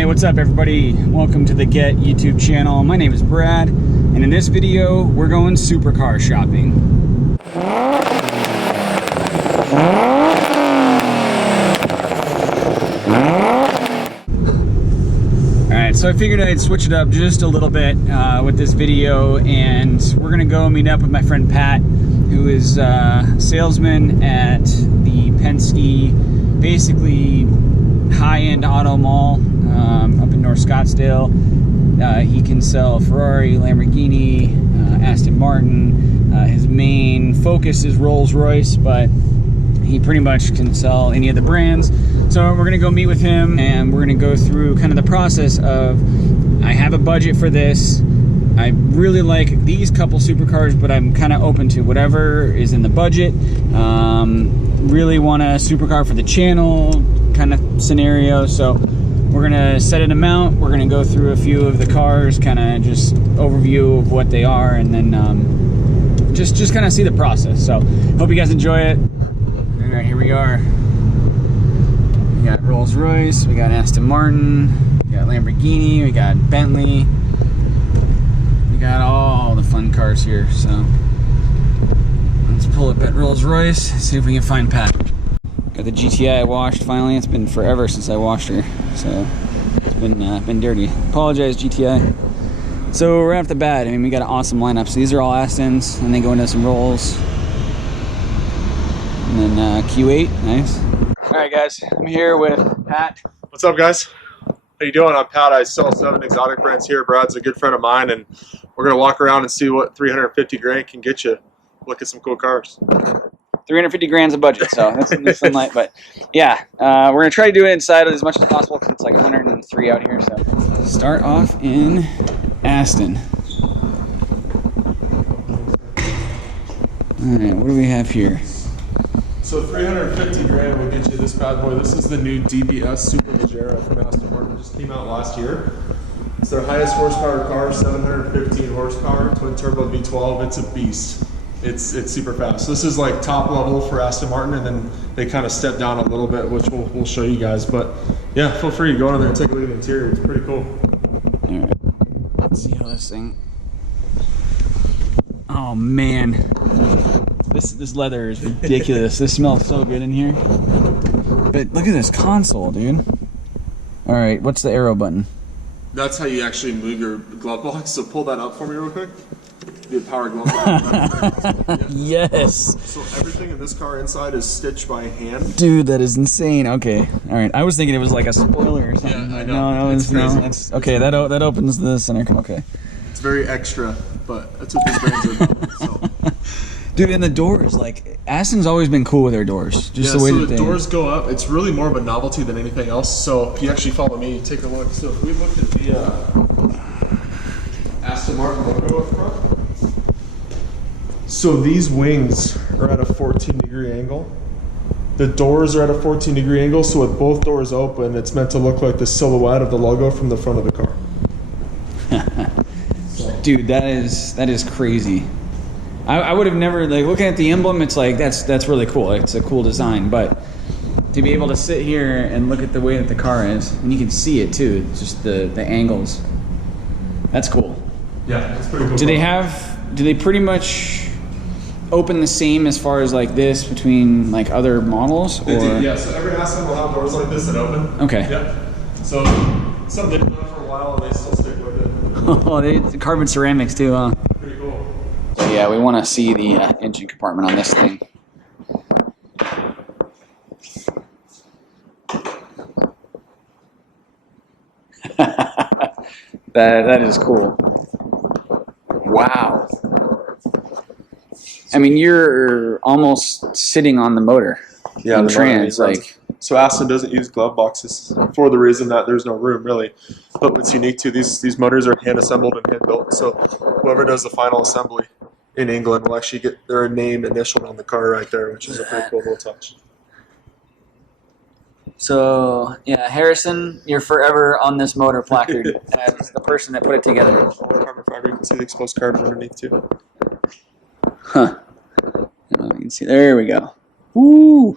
Hey, what's up everybody? Welcome to the Get YouTube channel. My name is Brad, and in this video, we're going supercar shopping. Alright, so I figured I'd switch it up just a little bit with this video, and we're gonna go meet up with my friend Pat, who is a salesman at the Penske, basically high-end auto mall up in North Scottsdale. He can sell Ferrari, Lamborghini, Aston Martin. His main focus is Rolls-Royce, but he pretty much can sell any of the brands. So we're gonna go meet with him, and we're gonna go through kind of the process of, I have a budget for this. I really like these couple supercars, but I'm kind of open to whatever is in the budget. Really want a supercar for the channel kind of scenario. So we're gonna set an amount. We're gonna go through a few of the cars, kind of just overview of what they are, and then just kind of see the process. So hope you guys enjoy it. All right, here we are. We got Rolls-Royce, we got Aston Martin, we got Lamborghini, we got Bentley. We got all the fun cars here. So let's pull up at Rolls-Royce, see if we can find Pat. Got the GTI washed finally. It's been forever since I washed her, so it's been dirty. Apologize, GTI. So right off the bat, I mean, we got an awesome lineup. So these are all Astons, and then go into some Rolls, and then Q8, nice. All right, guys, I'm here with Pat. What's up, guys? How you doing? I'm Pat. I sell 7 exotic brands here. Brad's a good friend of mine, and we're gonna walk around and see what 350 grand can get you. Look at some cool cars. 350 grand's a budget, so that's some light. But yeah, we're gonna try to do it inside as much as possible because it's like 103 out here. So start off in Aston. All right, what do we have here? So 350 grand will get you this bad boy. This is the new DBS Superleggera from Aston Martin. It just came out last year. It's their highest horsepower car, 715 horsepower, twin turbo V12. It's a beast. It's super fast. So this is like top level for Aston Martin, and then they kind of step down a little bit, which we'll show you guys. But yeah, feel free to go in there and take a look at the interior. It's pretty cool. All right, let's see how this thing. Oh man, this leather is ridiculous. This smells so good in here. But look at this console, dude. All right, what's the arrow button? That's how you actually move your glove box. So pull that up for me real quick. The power glove box. Yes. So everything in this car inside is stitched by hand. Dude, that is insane. Okay, all right. I was thinking it was like a spoiler or something. Yeah, I know. No, it's okay. That opens the center. Okay. It's very extra, but that's what these brands are about. So. Dude, and the doors, like, Aston's always been cool with their doors. Just the way that the doors go up. It's really more of a novelty than anything else. So if you actually follow me, you take a look. So if we look at the Aston Martin logo up front. So these wings are at a 14-degree angle. The doors are at a 14-degree angle, so with both doors open, it's meant to look like the silhouette of the logo from the front of the car. Dude, that is crazy. I would have never, like, looking at the emblem, it's like, that's really cool. It's a cool design, but to be able to sit here and look at the way that the car is, and you can see it too, just the angles. That's cool. Yeah, it's pretty cool. Do they pretty much open the same as far as like this between like other models? They do, yeah. So every Aston will have doors like this that open. Okay. Yeah. So something they've done for a while and they still stick with it. Oh, they carbon ceramics too, huh? Pretty cool. So yeah, we want to see the engine compartment on this thing. That is cool. Wow. I mean, you're almost sitting on the motor. Yeah, the trans, like. So Aston doesn't use glove boxes for the reason that there's no room really. But what's unique to these motors are hand assembled and hand built. So whoever does the final assembly in England will actually get their name initialed on the car right there, which is a pretty cool little touch. So yeah, Harrison, you're forever on this motor placard as the person that put it together. All carbon fiber. You can see the exposed carbon underneath too. Huh. You can see. There we go. Woo.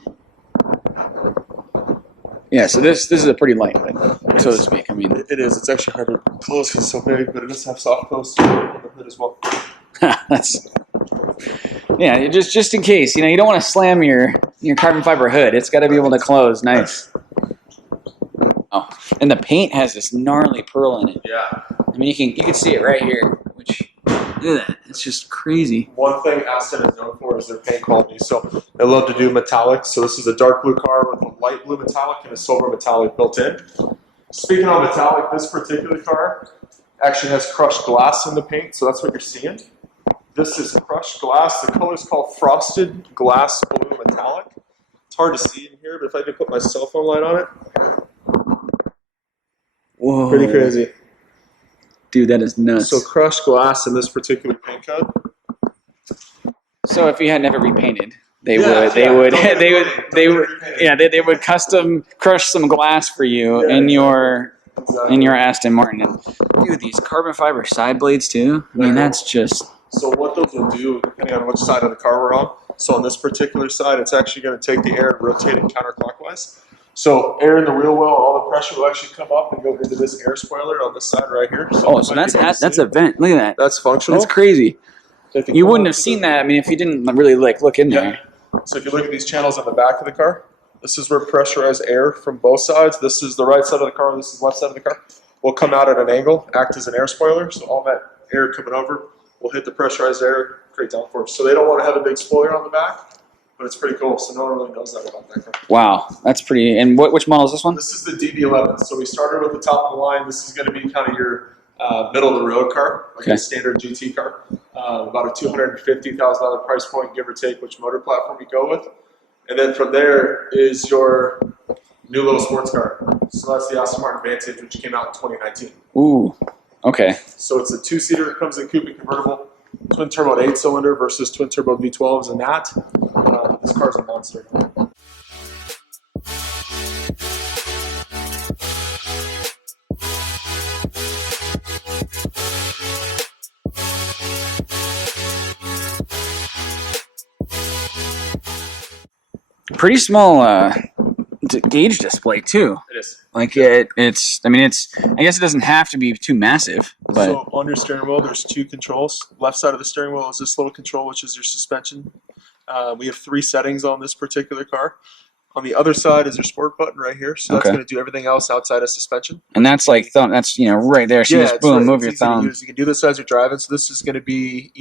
Yeah, so this is a pretty light hood, so to speak. I mean, it is. It's actually hard to close because it's so big, but it does have soft close on the hood as well. that's yeah. Just in case, you don't want to slam your carbon fiber hood. It's got to be able to close nice. Oh, and the paint has this gnarly pearl in it. Yeah. I mean, you can see it right here. Which, look at that. It's just crazy. One thing Aston is known for is their paint quality. So they love to do metallics. So this is a dark blue car with a light blue metallic and a silver metallic built in. Speaking of metallic, this particular car actually has crushed glass in the paint. So that's what you're seeing. This is crushed glass. The color is called frosted glass blue metallic. It's hard to see in here, but if I could put my cell phone light on it. Whoa. Pretty crazy. Dude, that is nuts. So crushed glass in this particular paint code. So if you had never repainted, they would custom crush some glass for you in your Aston Martin. And dude, these carbon fiber side blades too. I mean, that's just. So what those will do, depending on which side of the car we're on. So on this particular side, it's actually going to take the air and rotate it counterclockwise. So air in the wheel well, all the pressure will actually come up and go into this air spoiler on this side right here. So that's a vent. Look at that. That's functional. That's crazy. You wouldn't have seen that. I mean, if you didn't really look in there. So if you look at these channels on the back of the car, this is where pressurized air from both sides. This is the right side of the car. This is the left side of the car. Will come out at an angle, act as an air spoiler. So all that air coming over will hit the pressurized air, create downforce. So they don't want to have a big spoiler on the back. But it's pretty cool, so no one really knows that about that car. Wow, that's pretty. And which model is this one? This is the DB11. So we started with the top of the line. This is going to be kind of your middle of the road car, like a standard GT car. About a $250,000 price point, give or take, which motor platform you go with. And then from there is your new little sports car. So that's the Aston Martin Vantage, which came out in 2019. Ooh, okay. So it's a two-seater that comes in coupe and convertible. Twin turbo 8-cylinder versus twin turbo V12s and that. This car's a monster. Pretty small gauge display too. It is. Like it's. I mean, it's. I guess it doesn't have to be too massive. But so on your steering wheel, there's two controls. Left side of the steering wheel is this little control, which is your suspension. We have 3 settings on this particular car. On the other side is your sport button right here. So that's going to do everything else outside of suspension. And that's like thumb. That's right there. So you just boom, move your thumb. You can do this as you're driving. So this is going to be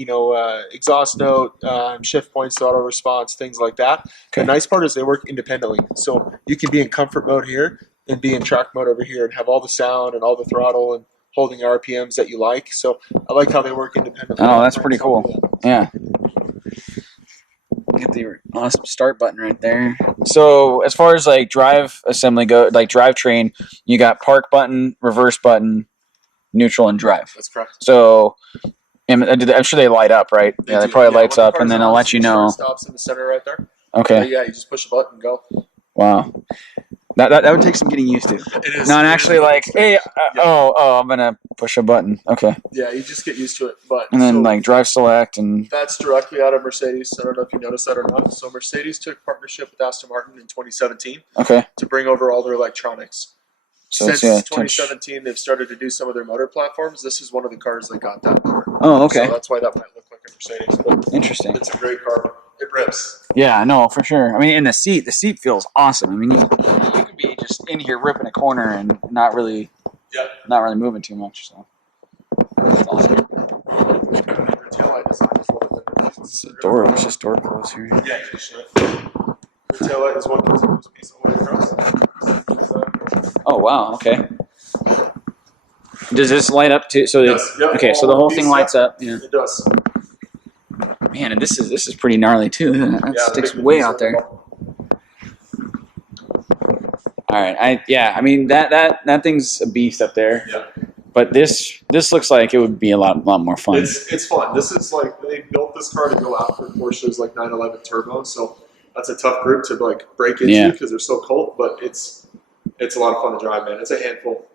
exhaust note, shift points, auto response, things like that. Okay. The nice part is they work independently. So you can be in comfort mode here and be in track mode over here and have all the sound and all the throttle and holding RPMs that you like. So I like how they work independently. Oh, that's pretty cool. Yeah. Get the awesome start button right there. So as far as like drive assembly go, like drivetrain, you got park button, reverse button, neutral, and drive. That's correct. So I'm sure they light up, right? They probably lights up, and then it'll let you know. Stops in the center right there. Okay. Yeah, you just push a button and go. Wow. That would take some getting used to. It is. Not actually like, hey, I'm gonna push a button. Okay. Yeah, you just get used to it. But and then like drive select and. That's directly out of Mercedes. I don't know if you noticed that or not. So Mercedes took partnership with Aston Martin in 2017. Okay. To bring over all their electronics. So since 2017, they've started to do some of their motor platforms. This is one of the cars that got that. Oh, okay. So that's why that might look like a Mercedes. But interesting. It's a great car. It rips. Yeah, no, for sure. I mean, and the seat feels awesome. I mean, you could be just in here ripping a corner and not really moving too much. So that's awesome. Their taillight design is one of the door. Let's just door close here. Yeah, you can show it. The taillight is one continuous piece all the way across. Oh wow! Okay. Does this light up too? So okay, so the whole thing lights up. Yeah. It does. Man, and this is pretty gnarly too. That sticks way out there. All right, I mean that thing's a beast up there. Yeah. But this looks like it would be a lot more fun. It's fun. This is like they built this car to go after Porsche's like 911 Turbo, so that's a tough group to like break into because they're so cold. But it's a lot of fun to drive, man. It's a handful.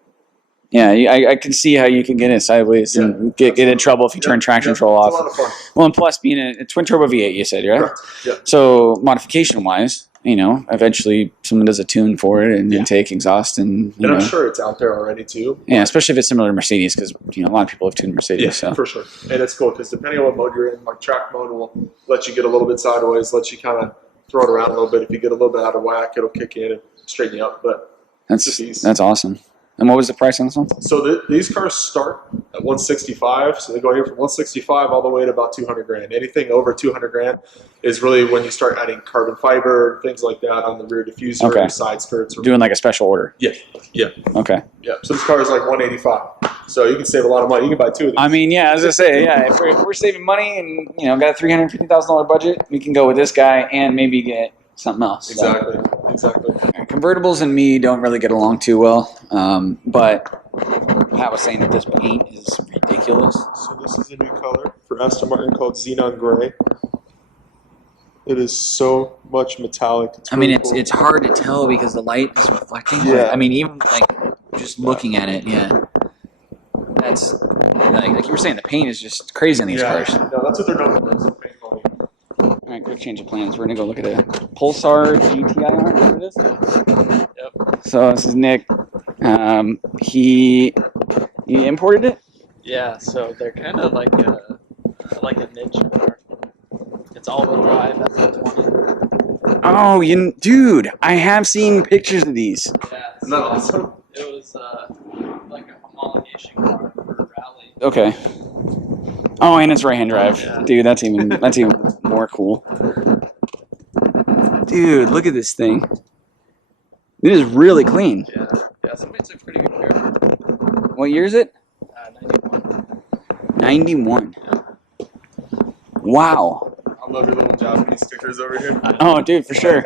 Yeah, I can see how you can get it sideways and get in trouble if you turn traction control off. It's a lot of fun. Well, and plus being a twin turbo V8, you said, right? Correct. Yeah. So modification wise, you know, eventually someone does a tune for it and intake, exhaust, and you know. I'm sure it's out there already too. Yeah, especially if it's similar to Mercedes, because you know a lot of people have tuned Mercedes. Yeah, so. for sure. And it's cool because depending on what mode you're in, like track mode will let you get a little bit sideways, let you kind of throw it around a little bit. If you get a little bit out of whack, it'll kick in and straighten you up. But that's awesome. And what was the price on this one? So these cars start at 165. So they go here from 165 all the way to about 200 grand. Anything over 200 grand is really when you start adding carbon fiber, things like that on the rear diffuser, side skirts. Doing like a special order. Yeah. Yeah. Okay. Yeah. So this car is like 185. So you can save a lot of money. You can buy 2 of these. I mean, yeah, as I say, yeah, if we're saving money and you know got a $350,000 budget, we can go with this guy and maybe get something else. Exactly. So. Exactly. Convertibles and me don't really get along too well, but Pat was saying that this paint is ridiculous. So this is a new color for Aston Martin called Xenon Gray. It is so much metallic. It's really cool. It's hard to tell because the light is reflecting. Yeah. I mean, even like just looking at it, yeah. That's like you were saying, the paint is just crazy on these cars. No, that's what they're known for. Is the paint quality. All right, quick change of plans. We're gonna go look at a Pulsar GTIR. Whatever it is. Yep. So this is Nick. He imported it. Yeah. So they're kind of like a niche car. It's all-wheel drive. S20. Oh, dude, I have seen pictures of these. Yeah. So awesome. It was like a homologation car for rally. Okay. Oh, and it's right-hand drive. Yeah. Dude, that's even more cool. Dude, look at this thing. It is really clean. Yeah. Yeah, somebody took pretty good care of it. What year is it? 91. 91. Yeah. Wow. I love your little Japanese stickers over here. Oh, dude, for sure.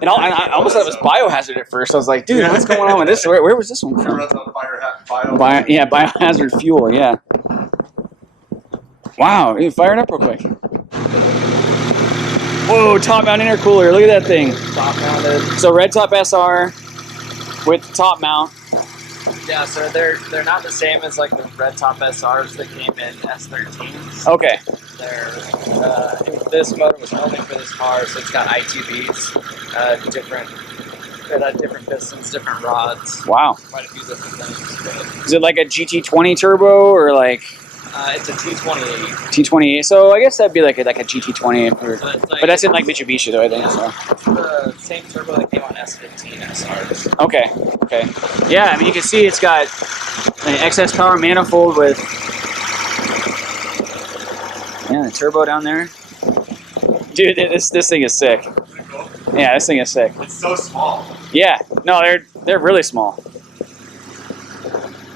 And I almost thought it was Biohazard at first. I was like, dude, what's going on with this? Where was this one It from? runs on Biohazard fuel, yeah. Wow, you fire it up real quick. Whoa, top mount intercooler. Look at that thing. Top mounted. So red top SR with top mount. Yeah, so they're not the same as like the red top SRs that came in S13s. Okay. They're this motor was only for this car, so it's got ITBs, different pistons, different rods. Wow. Quite a few different things. Is it like a GT20 turbo or like? It's a T28. T28. So I guess that'd be like a GT20, but that's in like it's Mitsubishi though, I think. the same turbo that came on S15 SRs. Okay. Okay. Yeah, I mean you can see it's got an excess power manifold with the turbo down there. Dude, this thing is sick. Yeah, this thing is sick. It's so small. Yeah. No, they're really small.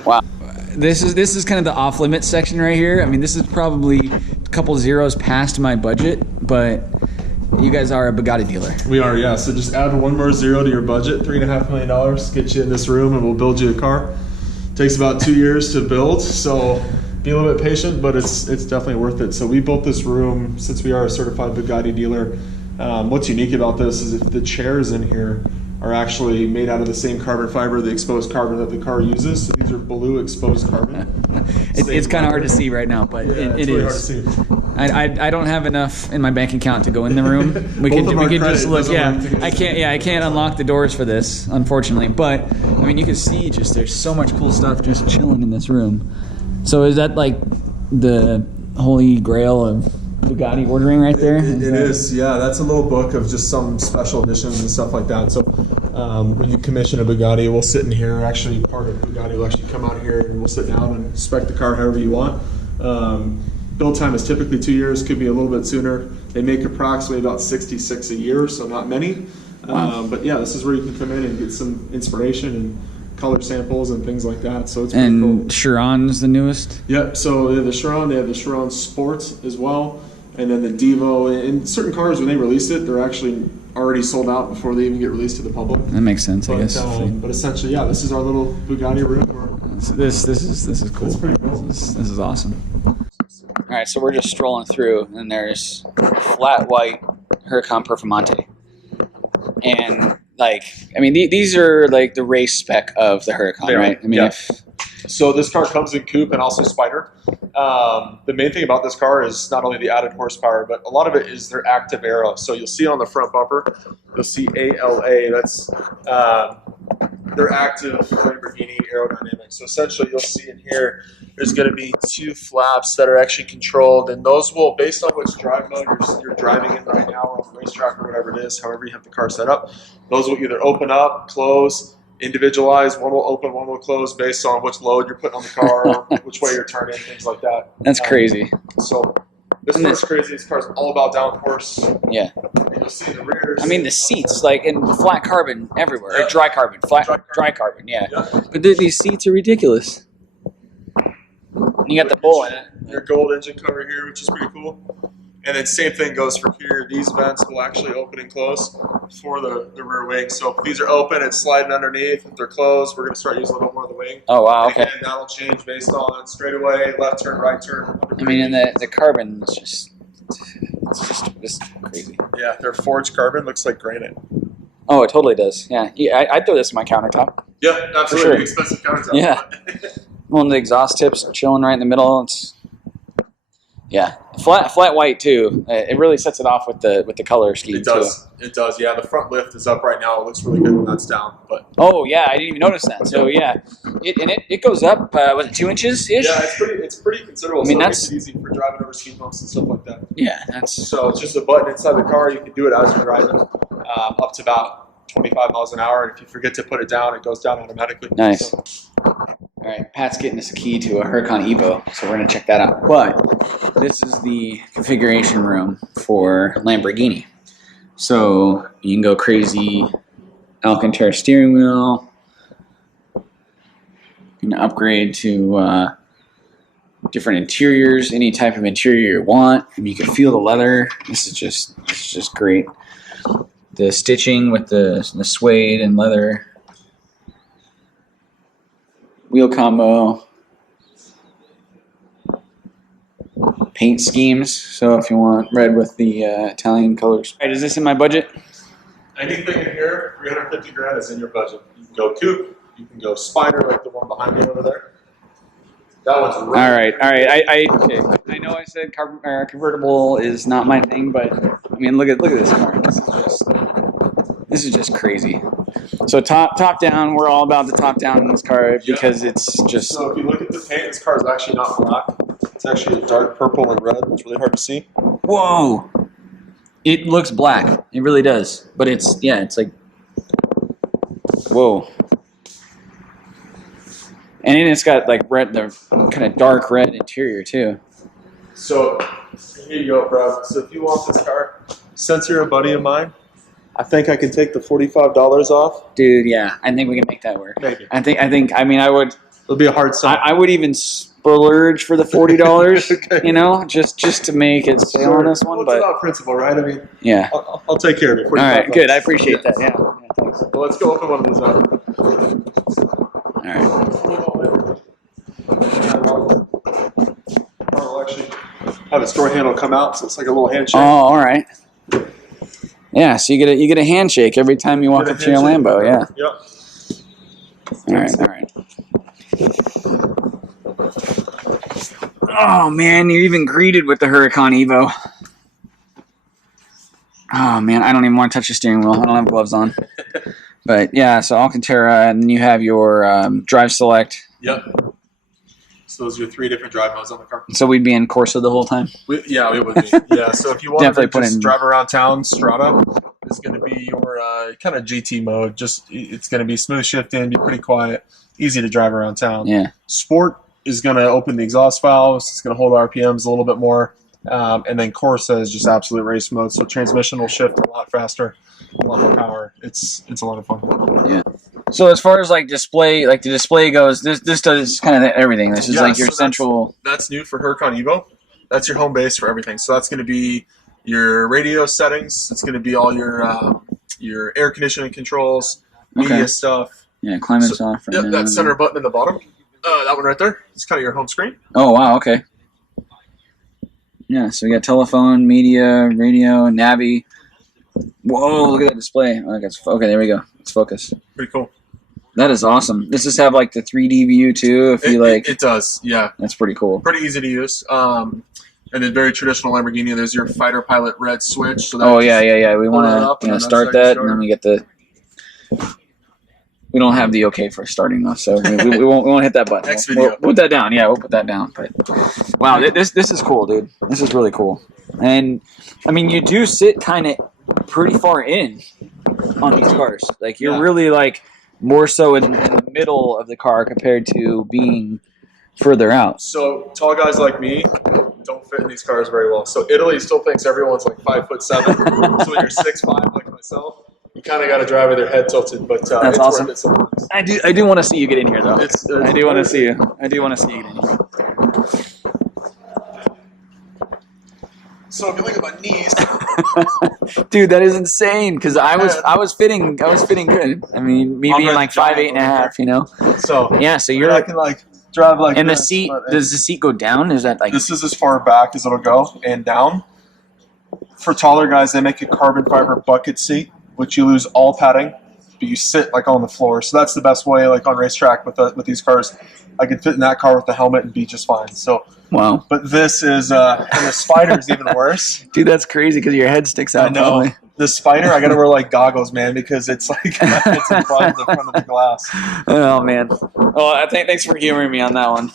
Wow. This is kind of the off limits section right here. I mean, this is probably a couple zeros past my budget, but you guys are a Bugatti dealer. We are, yeah. So just add one more zero to your budget, $3.5 million, get you in this room, and we'll build you a car. Takes about 2 years to build, so be a little bit patient, but it's definitely worth it. So we built this room since we are a certified Bugatti dealer. What's unique about this is if the chairs in here are actually made out of the same carbon fiber, the exposed carbon that the car uses. So these are blue exposed carbon. It's kind of hard to see right now, but it really is. Hard to see. I don't have enough in my bank account to go in the room. We could just look. Yeah, I can't unlock the doors for this, unfortunately. But I mean, you can see just there's so much cool stuff just chilling in this room. So is that like the holy grail of Bugatti ordering right there? It is, yeah. That's a little book of just some special editions and stuff like that. So when you commission a Bugatti, we'll sit in here. Actually, part of Bugatti will actually come out here and we'll sit down and inspect the car however you want. Build time is typically 2 years, could be a little bit sooner. They make approximately about 66 a year, so not many. Wow. But yeah, this is where you can come in and get some inspiration and color samples and things like that. So it's pretty cool. And Chiron's the newest? Yep, so they have the Chiron, they have the Chiron Sport as well. And then the Devo, and certain cars, when they release it, they're actually already sold out before they even get released to the public. That makes sense, I guess. But essentially, yeah, this is our little Bugatti room. This is cool. It's pretty cool. This is awesome. All right, so we're just strolling through, and there's a flat white Huracán Performante, and like, I mean, these are like the race spec of the Huracan, right? I mean, So this car comes in coupe and also Spider. The main thing about this car is not only the added horsepower, but a lot of it is their active aero. So you'll see on the front bumper, you'll see ALA. That's their active Lamborghini aerodynamics. So essentially, you'll see in here, there's going to be 2 flaps that are actually controlled, and those will, based on which drive mode you're driving in right now on the racetrack or whatever it is, however you have the car set up, those will either open up, close, individualize. One will open, one will close based on which load you're putting on the car, which way you're turning, things like that. That's crazy. So this car's crazy. This car's all about downforce. Yeah. You'll see the rear. I mean, the seats, like, in flat carbon everywhere. Or dry carbon. Dry carbon, yeah. But these seats are ridiculous. You got the bull in it. Your gold engine cover here, which is pretty cool. And then same thing goes for here. These vents will actually open and close for the rear wing. So if these are open, it's sliding underneath. If they're closed, we're going to start using a little bit more of the wing. Oh, wow, okay. And that'll change based on straightaway, left turn, right turn. I mean, and the carbon is just, it's crazy. Yeah, they're forged carbon. Looks like granite. Oh, it totally does. Yeah, I'd throw this in my countertop. Yeah, absolutely. Sure. Expensive countertop. Yeah. One of the exhaust tips chilling right in the middle. It's, yeah, flat white too. It really sets it off with the color scheme. It does. Too. It does. Yeah, the front lift is up right now. It looks really good when that's down. But oh yeah, I didn't even notice that. So yeah, it goes up. Was it 2 inches ish? Yeah, it's pretty considerable. I mean, so that's it makes it easy for driving over speed bumps and stuff like that. Yeah, that's so it's just a button inside the car. You can do it as you're driving, up to about 25 miles an hour. And if you forget to put it down, it goes down automatically. Nice. So. All right, Pat's getting us a key to a Huracán Evo, so we're gonna check that out. But this is the configuration room for Lamborghini. So you can go crazy. Alcantara steering wheel. You can upgrade to different interiors, any type of interior you want. I mean, you can feel the leather. This is just great. The stitching with the suede and leather. Wheel combo. Paint schemes. So if you want red with the Italian colors. All right, is this in my budget? Anything in here, 350 grand is in your budget. You can go coupe. You can go Spider, like the one behind me over there. That one's really all right. Okay. I know I said convertible is not my thing, but I mean, look at this car. This is just crazy. So top down, we're all about the top down in this car because it's just. So if you look at the paint, this car is actually not black. It's actually a dark purple and red. It's really hard to see. Whoa! It looks black. It really does. But it's like. Whoa. And then it's got like red, the kind of dark red interior too. So here you go, bro. So if you want this car, since you're a buddy of mine, I think I can take the $45 off. Dude, yeah, I think we can make that work. Maybe. I mean, I would. It'll be a hard sell. I would even splurge for the $40. Okay. You know, just to make it sale on this one. Well, but it's about principle, right? I mean, yeah. I'll take care of it. All right, good. I appreciate that. Yeah. Thanks. Well, let's go open one of these up. All right. I'll actually have its door handle come out, so it's like a little handshake. Oh, all right. Yeah, so you get a handshake every time you walk up to your Lambo. Yeah. Yep. All right. Oh man, you're even greeted with the Huracán Evo. Oh man, I don't even want to touch the steering wheel. I don't have gloves on. But yeah, so Alcantara, and then you have your drive select. Yep. So those are your 3 different drive modes on the car. So we'd be in Corsa the whole time? Yeah, we would be. Yeah, so if you want Definitely to just drive around town, Strada is going to be your kind of GT mode. Just it's going to be smooth shifting, be pretty quiet, easy to drive around town. Yeah. Sport is going to open the exhaust valves. It's going to hold RPMs a little bit more. And then Corsa is just absolute race mode. So transmission will shift a lot faster, a lot more power. It's a lot of fun. Yeah. So as far as like display, like the display goes, this does kind of everything. This is like your central. That's new for Huracán Evo. That's your home base for everything. So that's going to be your radio settings. It's going to be all your air conditioning controls, media stuff. Yeah, climate's off. Yep, that center button in the bottom. That one right there. It's kind of your home screen. Oh wow, okay. Yeah, so we got telephone, media, radio, Navi. Whoa, look at that display. Okay, there we go. Let's focus. Pretty cool. That is awesome. Does this have like the 3D view too? If you like, it does. Yeah, that's pretty cool. Pretty easy to use. And then very traditional Lamborghini. There's your fighter pilot red switch. So that We want to start that, and then we get the. We don't have the okay for starting though, so we won't hit that button. Next video. We'll put that down. Yeah, we'll put that down. But wow, this is cool, dude. This is really cool. And I mean, you do sit kind of pretty far in on these cars. Like you're really like more so in the middle of the car compared to being further out. So tall guys like me don't fit in these cars very well. So Italy still thinks everyone's like 5'7". So when you're 6'5" like myself, you kind of got to drive with your head tilted. But that's it's awesome. worth it sometimes. I do want to see you get in here though. I do want to see you. I do want to see you get in here. So if you look at my knees, dude, that is insane. Because I was fitting good. I mean, me being like 5'8.5", you know. So yeah, so you're. I can like drive like. And this, the seat, does the seat go down? Is that like? This is as far back as it'll go and down. For taller guys, they make a carbon fiber bucket seat, which you lose all padding, but you sit like on the floor. So that's the best way, like on racetrack with these cars. I could fit in that car with the helmet and be just fine. So wow. But this is and the Spider is even worse. Dude, that's crazy because your head sticks out. I know. Probably. The Spider, I gotta wear like goggles, man, because it's like it's above the front of the glass. Oh man. Well, thanks for humoring me on that one.